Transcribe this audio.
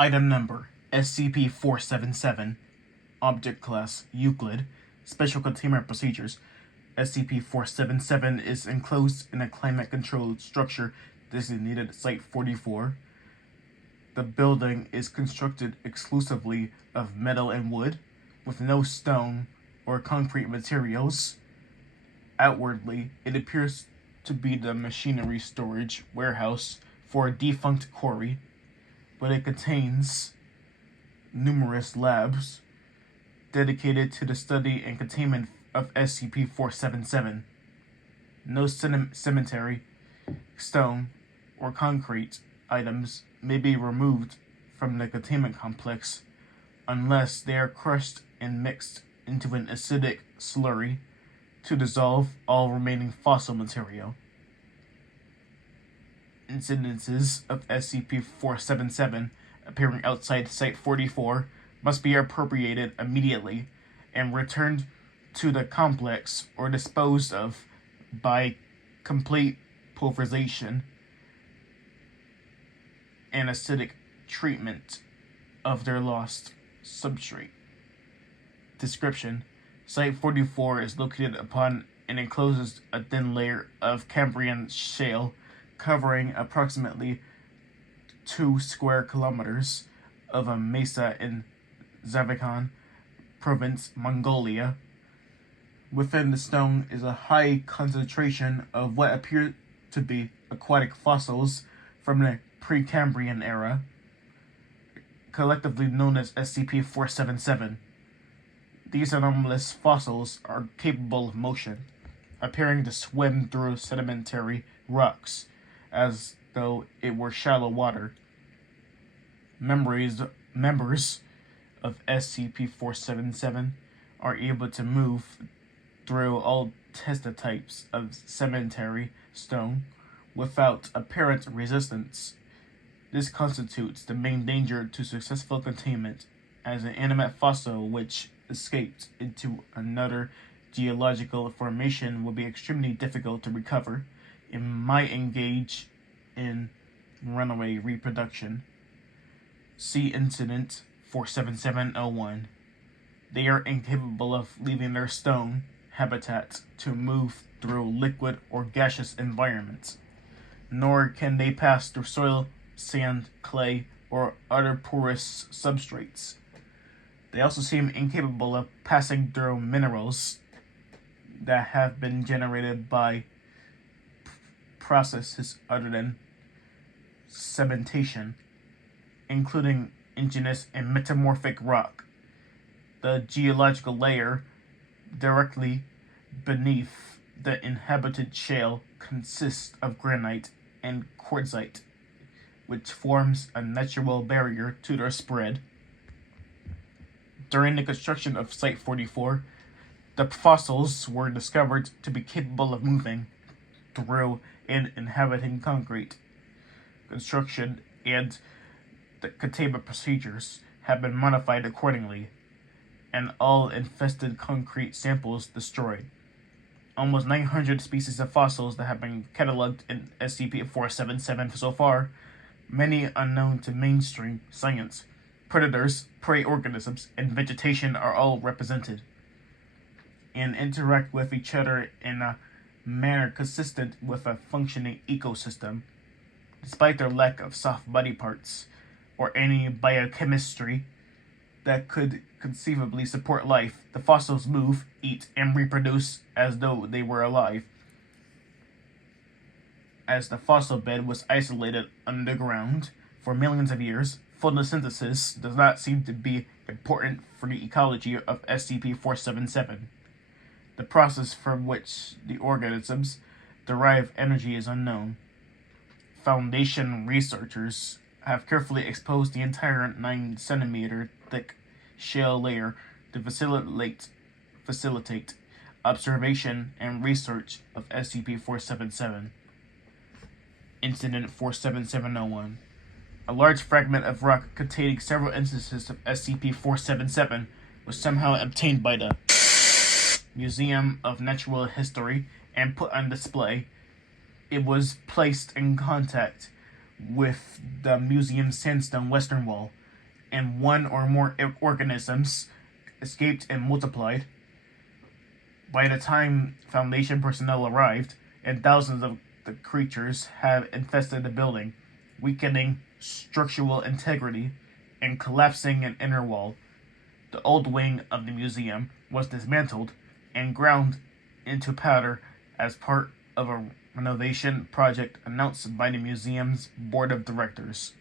Item Number SCP-477 Object Class Euclid Special Containment Procedures SCP-477 is enclosed in a climate-controlled structure designated Site-44. The building is constructed exclusively of metal and wood, with no stone or concrete materials. Outwardly, it appears to be the machinery storage warehouse for a defunct quarry, but it contains numerous labs dedicated to the study and containment of SCP-477. No cemetery, stone, or concrete items may be removed from the containment complex unless they are crushed and mixed into an acidic slurry to dissolve all remaining fossil material. Incidences of SCP-477 appearing outside Site-44 must be appropriated immediately and returned to the complex or disposed of by complete pulverization and acidic treatment of their lost substrate. Description: Site-44 is located upon and encloses a thin layer of Cambrian shale covering approximately 2 square kilometers of a mesa in Zavekan Province, Mongolia. Within the stone is a high concentration of what appear to be aquatic fossils from the Precambrian era, collectively known as SCP-477. These anomalous fossils are capable of motion, appearing to swim through sedimentary rocks as though it were shallow water. Members of SCP-477 are able to move through all types of sedimentary stone without apparent resistance. This constitutes the main danger to successful containment, as an animate fossil which escaped into another geological formation will be extremely difficult to recover and might engage in runaway reproduction. See Incident 47701. They are incapable of leaving their stone habitat to move through liquid or gaseous environments, nor can they pass through soil, sand, clay, or other porous substrates. They also seem incapable of passing through minerals that have been generated by processes other than cementation, including igneous and metamorphic rock. The geological layer directly beneath the inhabited shale consists of granite and quartzite, which forms a natural barrier to their spread. During the construction of Site-44, the fossils were discovered to be capable of moving through and inhabiting concrete. Construction and the containment procedures have been modified accordingly, and all infested concrete samples destroyed. Almost 900 species of fossils that have been cataloged in SCP-477 so far, many unknown to mainstream science. Predators, prey organisms, and vegetation are all represented, and interact with each other in a manner consistent with a functioning ecosystem. Despite their lack of soft body parts or any biochemistry that could conceivably support life, the fossils move, eat, and reproduce as though they were alive. As the fossil bed was isolated underground for millions of years, photosynthesis does not seem to be important for the ecology of SCP-477. The process from which the organisms derive energy is unknown. Foundation researchers have carefully exposed the entire 9-centimeter thick shale layer to facilitate observation and research of SCP-477. Incident 47701. A large fragment of rock containing several instances of SCP-477 was somehow obtained by the Museum of Natural History and put on display. It was placed in contact with the museum's sandstone western wall, and one or more organisms escaped and multiplied. By the time Foundation personnel arrived, and thousands of the creatures have infested the building, weakening structural integrity and collapsing an inner wall. The old wing of the museum was dismantled and ground into powder as part of a renovation project announced by the museum's board of directors.